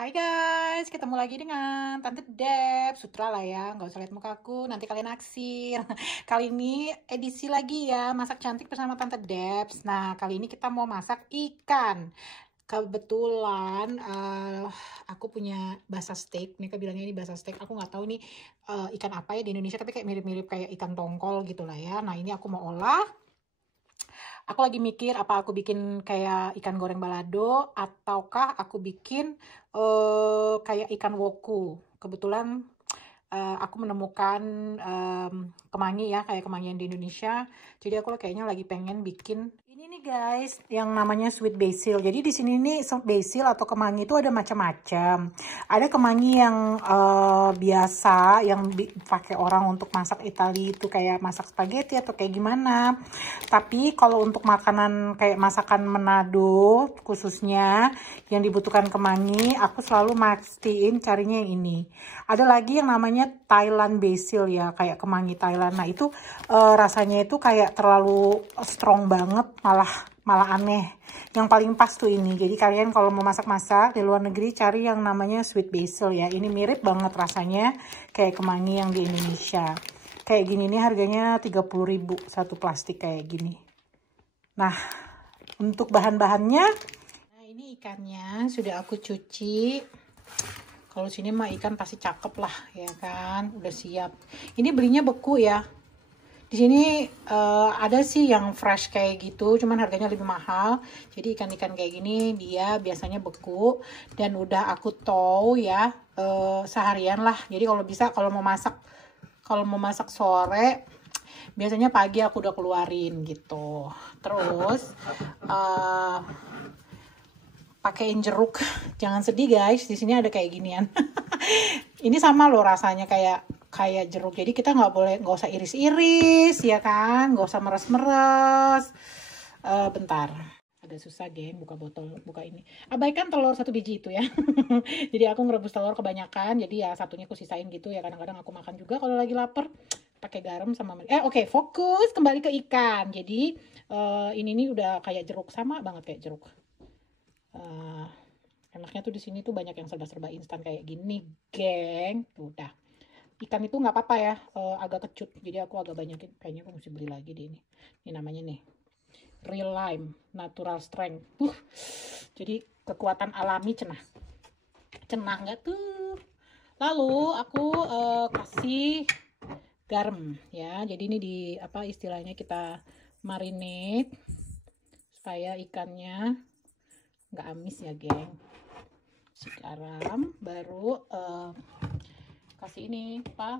Hai guys, ketemu lagi dengan Tante Deb, sutra lah ya, nggak usah lihat mukaku, nanti kalian naksir. Kali ini edisi lagi ya, masak cantik bersama Tante Deb. Nah, kali ini kita mau masak ikan. Kebetulan aku punya basa steak, mereka bilangnya ini basa steak. Aku nggak tahu nih ikan apa ya di Indonesia, tapi kayak mirip-mirip kayak ikan tongkol gitu lah ya. Nah, ini aku mau olah. Aku lagi mikir apa aku bikin kayak ikan goreng balado ataukah aku bikin kayak ikan woku. Kebetulan aku menemukan kemangi ya, kayak kemangi yang di Indonesia. Jadi aku kayaknya lagi pengen bikin ini nih guys, yang namanya sweet basil. Jadi di sini nih basil atau kemangi itu ada macam-macam. Ada kemangi yang biasa yang pakai orang untuk masak Italia itu kayak masak spaghetti atau kayak gimana. Tapi kalau untuk makanan kayak masakan Manado khususnya yang dibutuhkan kemangi, aku selalu mastiin carinya yang ini. Ada lagi yang namanya Thailand basil ya, kayak kemangi Thailand. Nah itu rasanya itu kayak terlalu strong banget, malah aneh. Yang paling pas tuh ini. Jadi kalian kalau mau masak-masak di luar negeri cari yang namanya sweet basil ya. Ini mirip banget rasanya kayak kemangi yang di Indonesia. Kayak gini nih harganya 30.000 satu plastik kayak gini. Nah, untuk bahan-bahannya, nah ini ikannya sudah aku cuci. Kalau sini mah ikan pasti cakep lah ya kan, udah siap. Ini belinya beku ya. Di sini ada sih yang fresh kayak gitu, cuman harganya lebih mahal. Jadi ikan-ikan kayak gini dia biasanya beku dan udah aku tow ya seharian lah. Jadi kalau bisa kalau mau masak sore, biasanya pagi aku udah keluarin gitu. Terus pakein jeruk. Jangan sedih guys, di sini ada kayak ginian. Ini sama loh rasanya kayak jeruk. Jadi kita nggak usah iris-iris ya kan, nggak usah meres-meres. Bentar, ada susah geng buka botol, buka ini. Abaikan telur satu biji itu ya. Jadi aku ngerebus telur kebanyakan, jadi ya satunya aku sisain gitu ya. Kadang-kadang aku makan juga kalau lagi lapar pakai garam sama oke, fokus kembali ke ikan. Jadi ini nih udah kayak jeruk, sama banget kayak jeruk. Enaknya tuh di sini tuh banyak yang serba-serba instan kayak gini, geng. Tuh udah. Ikan itu nggak apa-apa ya, agak kecut. Jadi aku agak banyakin. Kayaknya aku mesti beli lagi deh ini. Ini namanya nih Real Lime Natural Strength. Jadi kekuatan alami cenah. Cenah nggak tuh? Lalu aku kasih garam ya. Jadi ini di apa istilahnya kita marinate supaya ikannya nggak amis ya geng. Garam baru kasih ini apa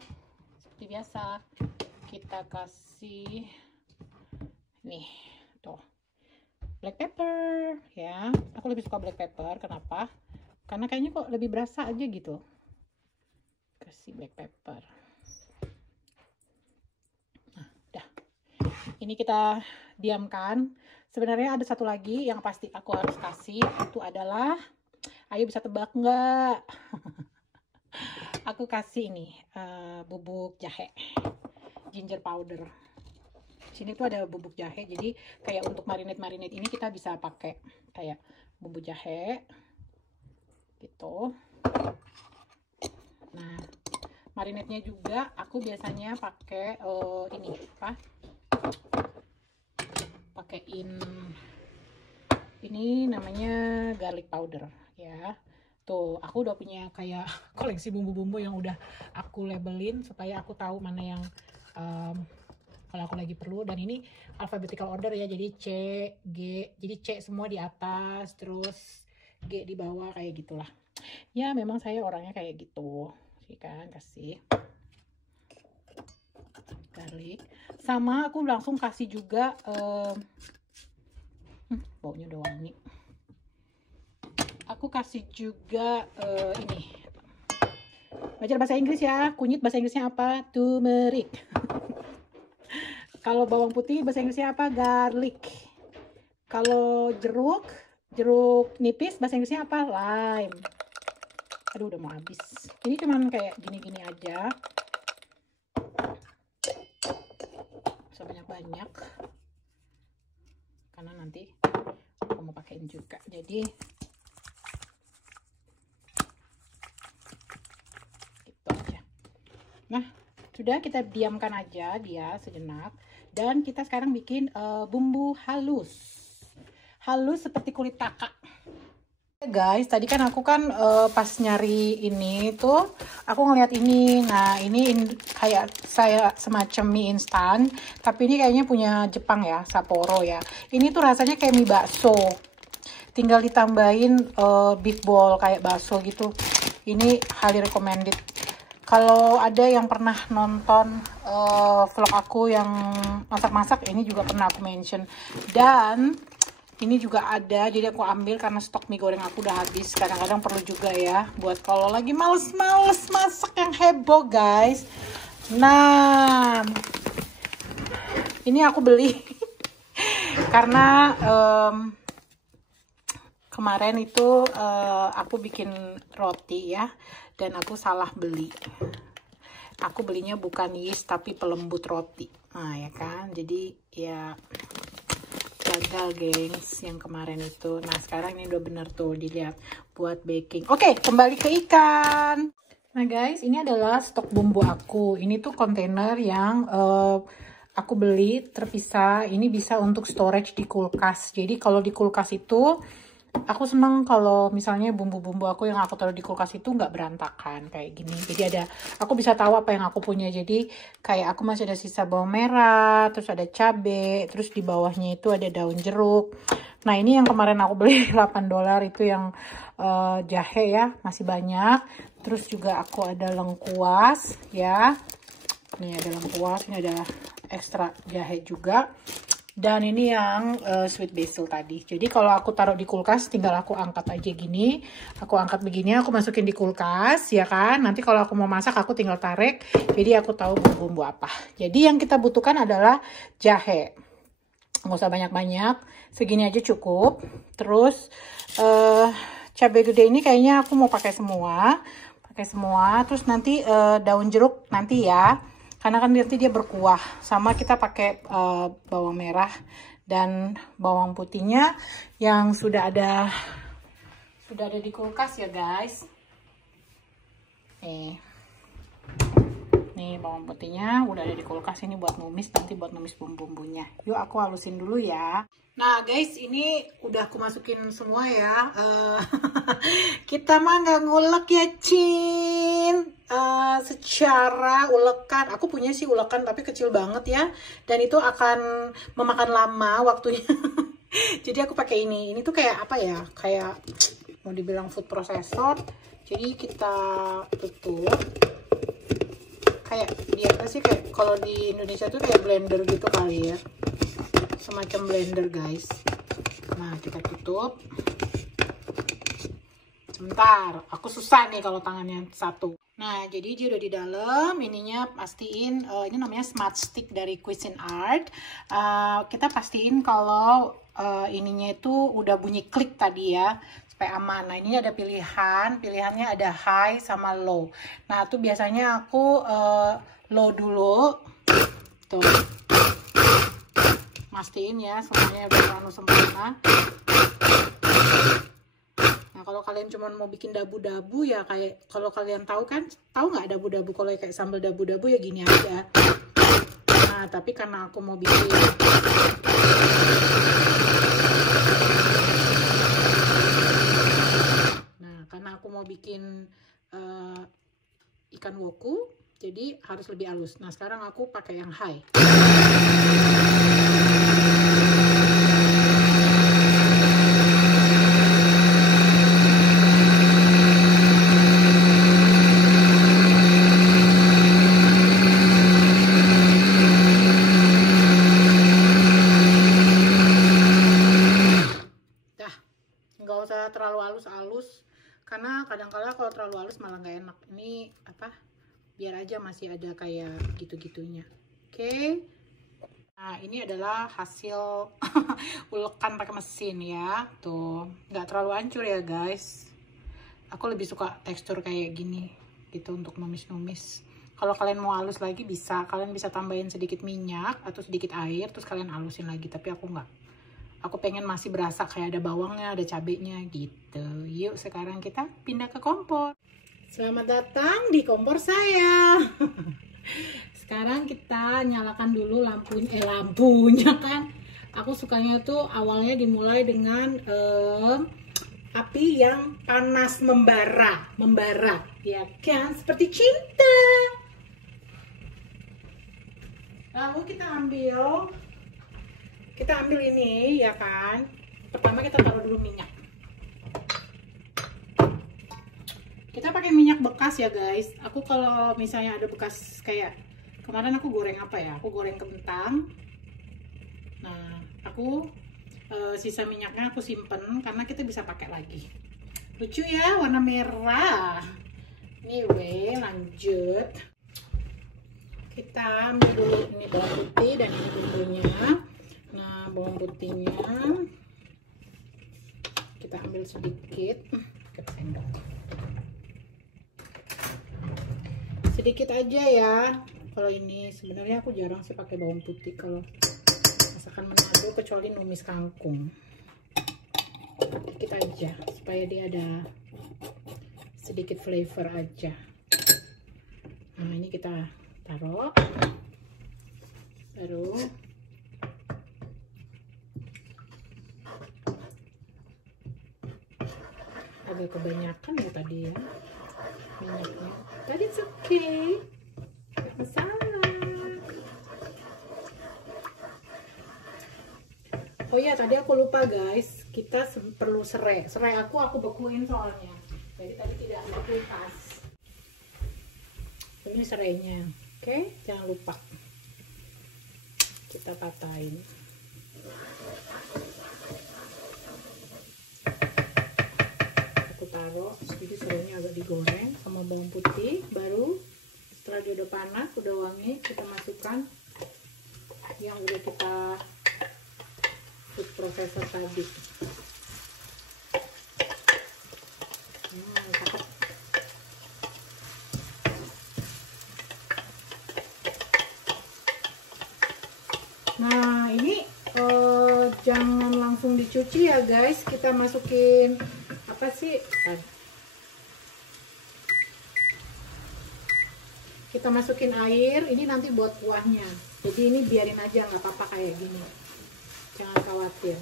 seperti biasa kita kasih nih tuh black pepper ya. Aku lebih suka black pepper, kenapa? Karena kayaknya kok lebih berasa aja gitu. Kasih black pepper. Nah udah, ini kita diamkan. Sebenarnya ada satu lagi yang pasti aku harus kasih, itu adalah, ayo bisa tebak nggak? Aku kasih ini bubuk jahe, ginger powder. Sini tuh ada bubuk jahe, jadi kayak untuk marinate ini kita bisa pakai kayak bumbu jahe gitu. Nah, marinate-nya juga aku biasanya pakai ini apa? Pakein ini namanya garlic powder ya. Tuh, aku udah punya kayak koleksi bumbu-bumbu yang udah aku labelin supaya aku tahu mana yang kalau aku lagi perlu. Dan ini alphabetical order ya, jadi C, G, jadi C semua di atas, terus G di bawah kayak gitulah. Ya memang saya orangnya kayak gitu sih kan. Kasih garlic, sama aku langsung kasih juga baunya udah wangi. Aku kasih juga ini, belajar bahasa Inggris ya. Kunyit bahasa Inggrisnya apa? Turmeric. Kalau bawang putih bahasa Inggrisnya apa? Garlic. Kalau jeruk nipis bahasa Inggrisnya apa? Lime. Aduh udah mau habis. Ini cuman kayak gini-gini aja. Bisa banyak-banyak. Karena nanti aku mau pakein juga. Jadi Nah, sudah, kita diamkan aja dia sejenak. Dan kita sekarang bikin bumbu halus. Halus seperti kulit kakak. Guys, tadi kan aku pas nyari ini tuh aku ngeliat ini. Nah, ini kayak saya semacam mie instan, tapi ini kayaknya punya Jepang ya, Sapporo ya. Ini tuh rasanya kayak mie bakso. Tinggal ditambahin beef ball kayak bakso gitu. Ini highly recommended. Kalau ada yang pernah nonton vlog aku yang masak-masak, ini juga pernah aku mention. Dan ini juga ada, jadi aku ambil karena stok mie goreng aku udah habis. Kadang-kadang perlu juga ya, buat kalau lagi males-males masak yang heboh, guys. Nah, ini aku beli karena kemarin itu aku bikin roti ya, dan aku salah beli. Aku belinya bukan yeast tapi pelembut roti. Nah ya kan, jadi ya gagal gengs yang kemarin itu. Nah sekarang ini udah bener tuh, dilihat buat baking. Oke, kembali ke ikan. Nah guys, ini adalah stok bumbu aku. Ini tuh kontainer yang aku beli terpisah. Ini bisa untuk storage di kulkas. Jadi kalau di kulkas itu aku seneng kalau misalnya bumbu-bumbu aku yang aku taruh di kulkas itu nggak berantakan kayak gini. Jadi aku bisa tahu apa yang aku punya. Jadi kayak aku masih ada sisa bawang merah, terus ada cabai, terus di bawahnya itu ada daun jeruk. Nah ini yang kemarin aku beli $8 itu yang jahe ya, masih banyak. Terus juga aku ada lengkuas ya. Nih ada lengkuas, ini ada ekstra jahe juga. Dan ini yang sweet basil tadi. Jadi kalau aku taruh di kulkas, tinggal aku angkat aja gini. Aku angkat begini, aku masukin di kulkas, ya kan. Nanti kalau aku mau masak, aku tinggal tarik. Jadi aku tahu bumbu-bumbu apa. Jadi yang kita butuhkan adalah jahe. Nggak usah banyak-banyak, segini aja cukup. Terus cabai gede ini kayaknya aku mau pakai semua. Terus nanti daun jeruk nanti ya. Karena kan nanti dia berkuah. Sama kita pakai bawang merah dan bawang putihnya yang sudah ada di kulkas ya guys. Nih bawang putihnya udah ada di kulkas, ini buat numis, nanti buat numis bumbu-bumbunya. Yuk aku halusin dulu ya. Nah guys, ini udah aku masukin semua ya. Kita mah nggak ngulek ya Cin. Secara ulekan, aku punya sih ulekan tapi kecil banget ya, dan itu akan memakan lama waktunya. Jadi aku pakai ini tuh kayak apa ya, kayak mau dibilang food processor. Jadi kita tutup kayak dia apa sih, kayak kalau di Indonesia tuh kayak blender gitu kali ya, semacam blender guys. Nah kita tutup. Sebentar, aku susah nih kalau tangannya satu. Nah, jadi dia udah di dalam. Ininya pastiin, ini namanya Smart Stick dari Cuisinart. Kita pastiin kalau ininya itu udah bunyi klik tadi ya, supaya aman. Nah, ini ada pilihannya ada high sama low. Nah, tuh biasanya aku low dulu. Tuh. Mastiin ya, semuanya udah sempurna. Nah, kalau kalian cuma mau bikin dabu-dabu ya kayak, kalau kalian tahu nggak dabu-dabu, kalau kayak sambal dabu-dabu ya gini aja. Nah, tapi karena aku mau bikin ikan woku, jadi harus lebih halus. Nah, sekarang aku pakai yang high. Terlalu halus-halus, karena kadang-kala kalau terlalu halus malah nggak enak. Ini apa, biar aja masih ada kayak gitu-gitunya. Oke. Nah, ini adalah hasil ulekan pakai mesin ya. Tuh, nggak terlalu hancur ya guys. Aku lebih suka tekstur kayak gini gitu untuk numis-numis. Kalau kalian mau halus lagi bisa, kalian bisa tambahin sedikit minyak atau sedikit air terus kalian halusin lagi, tapi aku nggak. Aku pengen masih berasa kayak ada bawangnya, ada cabenya gitu. Yuk sekarang kita pindah ke kompor. Selamat datang di kompor saya. Sekarang kita nyalakan dulu lampunya kan. Aku sukanya tuh awalnya dimulai dengan api yang panas membara, ya kan, seperti cinta. Lalu kita ambil ini ya kan. Pertama kita taruh dulu minyak. Kita pakai minyak bekas ya guys. Aku kalau misalnya ada bekas kayak kemarin aku goreng apa ya? Aku goreng kentang. Nah, aku sisa minyaknya aku simpen karena kita bisa pakai lagi. Lucu ya, warna merah. Anyway, lanjut. Kita ambil dulu ini bawang putih dan ini bumbunya. Nah, bawang putihnya kita ambil sedikit pakai sendok. Sedikit aja ya. Kalau ini sebenarnya aku jarang sih pakai bawang putih kalau masakan Manado, kecuali numis kangkung. Sedikit aja supaya dia ada sedikit flavor aja. Nah, ini kita taruh. Baru agak kebanyakan ya tadi ya minyaknya. Tadi it's okay, gak masalah. Oh iya, tadi aku lupa guys, kita perlu serai. Serai aku bekuin soalnya. Jadi tadi tidak ada kulkas. Ini serainya. Oke, jangan lupa. Kita patahin. Aku taruh, jadi serainya agak digoreng sama bawang putih. Baru setelah dia udah panas, udah wangi, kita masukkan yang udah kita food processor tadi. Cakep. Nah, ini jangan langsung dicuci ya guys. Kita masukin apa sih? Kita masukin air. Ini nanti buat kuahnya. Jadi ini biarin aja, nggak apa-apa kayak gini. Jangan khawatir.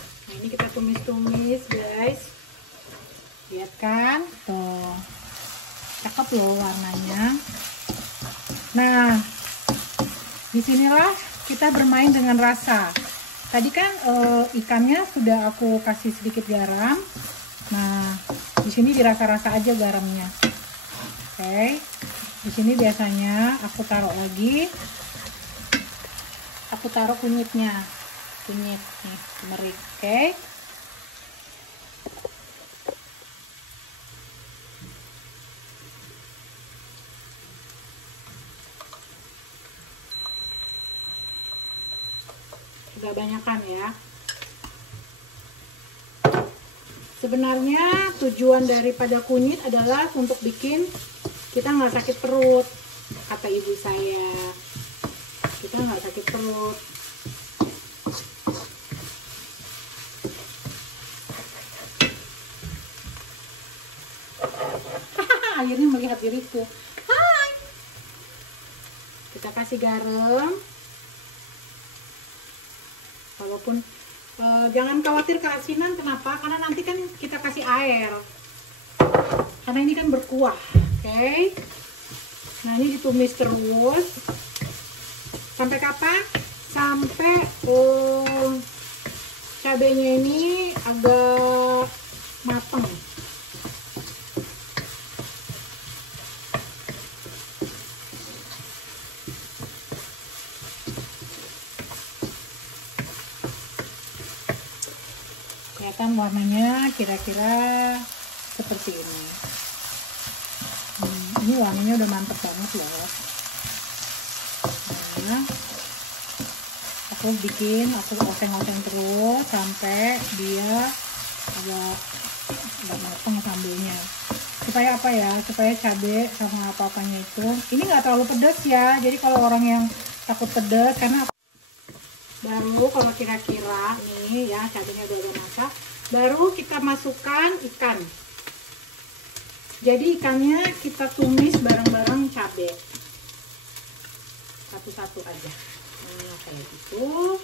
Nah, ini kita tumis-tumis guys. Lihat kan? Tuh. Cakep loh warnanya. Nah, disinilah kita bermain dengan rasa. Tadi kan ikannya sudah aku kasih sedikit garam. Nah, di sini dirasa-rasa aja garamnya. Oke. Di sini biasanya aku taruh lagi. Aku taruh kunyitnya. Kunyit nih, turmeric. Oke. Agak banyakan ya. Sebenarnya tujuan daripada kunyit adalah untuk bikin kita nggak sakit perut, kata ibu saya. Kita nggak sakit perut. Akhirnya melihat diriku. Hai. Kita kasih garam. Walaupun jangan khawatir keasinan, kenapa? Karena nanti kan kita kasih air. Karena ini kan berkuah, oke? Nah, ini ditumis terus. Sampai kapan? Sampai cabenya ini agak mateng. Kelihatan warnanya kira-kira seperti ini. Ini warnanya udah mantep banget loh. Nah, aku oseng-oseng terus sampai dia agak matang sambelnya. Supaya apa ya? Supaya cabai sama apa-apanya itu. Ini nggak terlalu pedas ya. Jadi kalau orang yang takut pedas, karena baru kalau kira-kira nih ya cabainya udah masak, baru kita masukkan ikan. Jadi ikannya kita tumis bareng-bareng cabai. Satu-satu aja. Nah, kayak gitu.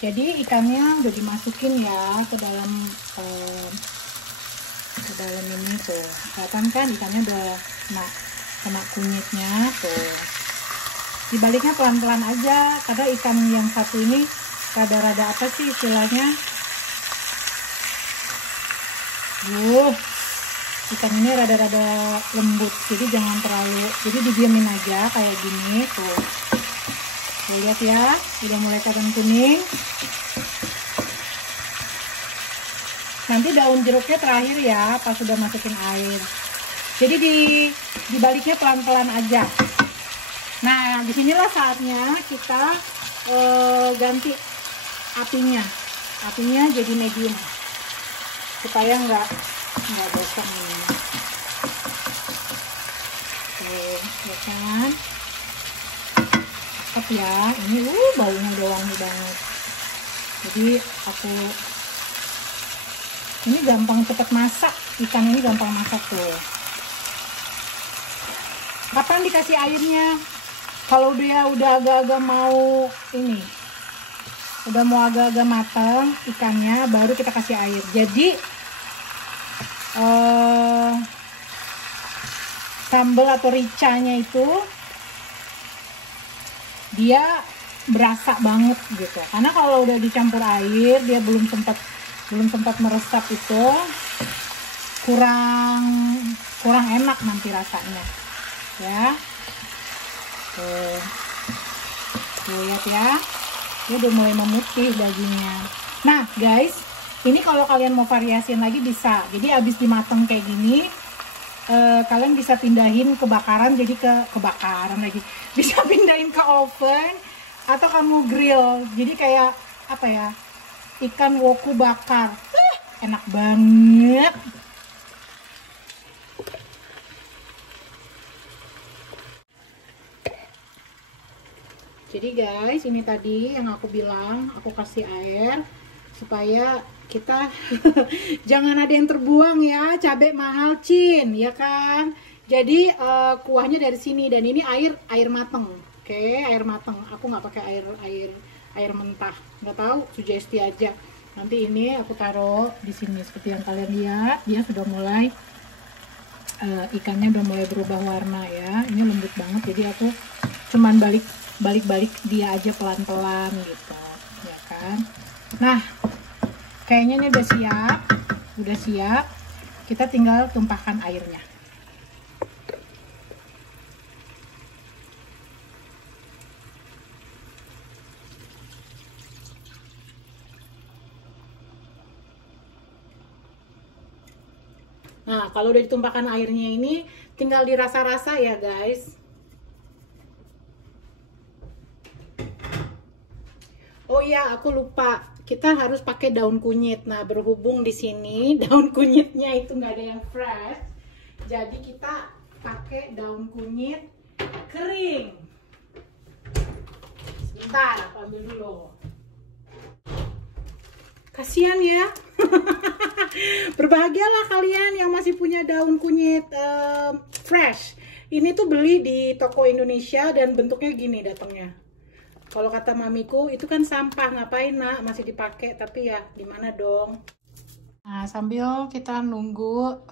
Jadi ikannya udah dimasukin ya ke dalam ini tuh. Kelihatan kan ikannya udah kena kunyitnya tuh. Dibaliknya pelan-pelan aja karena ikan yang satu ini rada-rada apa sih istilahnya? Ikan ini rada-rada lembut, jadi jangan terlalu. Jadi didiamin aja kayak gini tuh. Lihat ya, udah mulai kelihatan kuning. Nanti daun jeruknya terakhir ya, pas sudah masukin air. Jadi dibaliknya pelan-pelan aja. Nah, disinilah saatnya kita ganti apinya. Apinya jadi medium, supaya nggak gosong ini. Oke, ya kan? Ya, ini baunya udah wangi banget. Jadi ini gampang cepet masak, ikan ini gampang masak tuh. Kapan dikasih airnya? Kalau dia udah agak-agak mau ini, udah mau agak-agak matang ikannya, baru kita kasih air. Jadi sambal atau ricanya itu dia berasa banget gitu, karena kalau udah dicampur air dia belum sempat meresap itu kurang enak nanti rasanya ya. Tuh lihat ya, dia udah mulai memutih dagingnya. Nah guys, ini kalau kalian mau variasiin lagi bisa, jadi abis dimateng kayak gini kalian bisa pindahin ke bakaran, jadi kebakaran lagi, bisa pindahin ke oven atau kamu grill, jadi kayak apa ya, ikan woku bakar. Enak banget. Jadi guys, ini tadi yang aku bilang, aku kasih air supaya kita jangan ada yang terbuang ya, cabai mahal Cin ya kan. Jadi kuahnya dari sini, dan ini air mateng. Oke, air mateng, aku nggak pakai air mentah, nggak tahu, sugesti aja. Nanti ini aku taruh di sini seperti yang kalian lihat, dia sudah mulai ikannya udah mulai berubah warna ya, ini lembut banget. Jadi aku cuman balik dia aja pelan-pelan gitu ya kan. Nah kayaknya ini udah siap, kita tinggal tumpahkan airnya. Nah kalau udah ditumpahkan airnya ini tinggal dirasa-rasa ya guys. Oh iya, aku lupa, kita harus pakai daun kunyit. Nah, berhubung di sini daun kunyitnya itu nggak ada yang fresh, jadi kita pakai daun kunyit kering. Sebentar, aku ambil dulu. Kasian ya. Berbahagialah kalian yang masih punya daun kunyit fresh. Ini tuh beli di toko Indonesia dan bentuknya gini datangnya. Kalau kata mamiku itu kan sampah, ngapain nak masih dipakai, tapi ya gimana dong. Nah sambil kita nunggu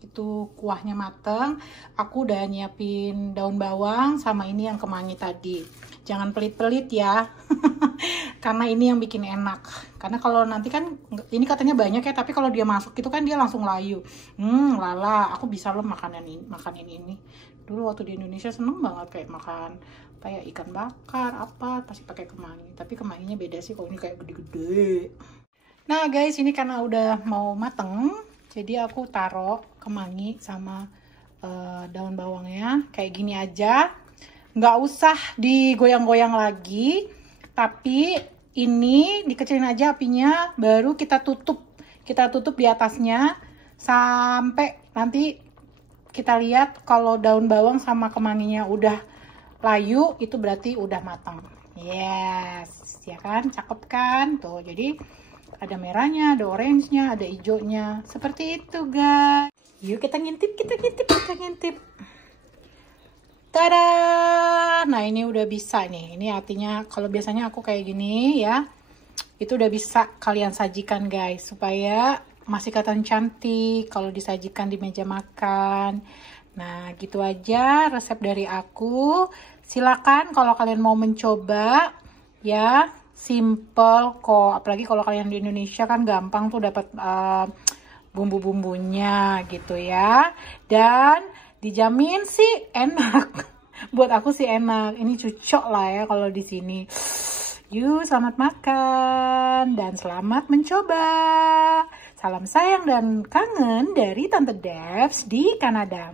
itu kuahnya mateng, aku udah nyiapin daun bawang sama ini yang kemangi tadi. Jangan pelit-pelit ya. Karena ini yang bikin enak. Karena kalau nanti kan ini katanya banyak ya, tapi kalau dia masuk itu kan dia langsung layu. Lala, aku bisa loh makan ini. Dulu waktu di Indonesia seneng banget kayak makan kayak ikan bakar apa pasti pakai kemangi, tapi kemanginya beda sih, kalau ini kayak gede-gede. Nah guys, ini karena udah mau mateng, jadi aku taruh kemangi sama daun bawangnya kayak gini aja, nggak usah digoyang-goyang lagi. Tapi ini dikecilin aja apinya, baru kita tutup di atasnya sampai nanti kita lihat kalau daun bawang sama kemanginya udah layu, itu berarti udah matang. Yes, ya kan, cakep kan tuh. Jadi ada merahnya, ada orange-nya, ada hijaunya, seperti itu guys. Yuk kita ngintip. Tada! Nah ini udah bisa nih. Ini artinya kalau biasanya aku kayak gini ya, itu udah bisa kalian sajikan guys, supaya masih kelihatan cantik kalau disajikan di meja makan. Nah gitu aja resep dari aku. Silakan kalau kalian mau mencoba ya, simple kok. Apalagi kalau kalian di Indonesia kan gampang tuh dapat bumbu-bumbunya gitu ya. Dan dijamin sih enak. Buat aku sih enak. Ini cocok lah ya kalau di sini. Yuk, selamat makan dan selamat mencoba. Salam sayang dan kangen dari Tante Debs di Kanada.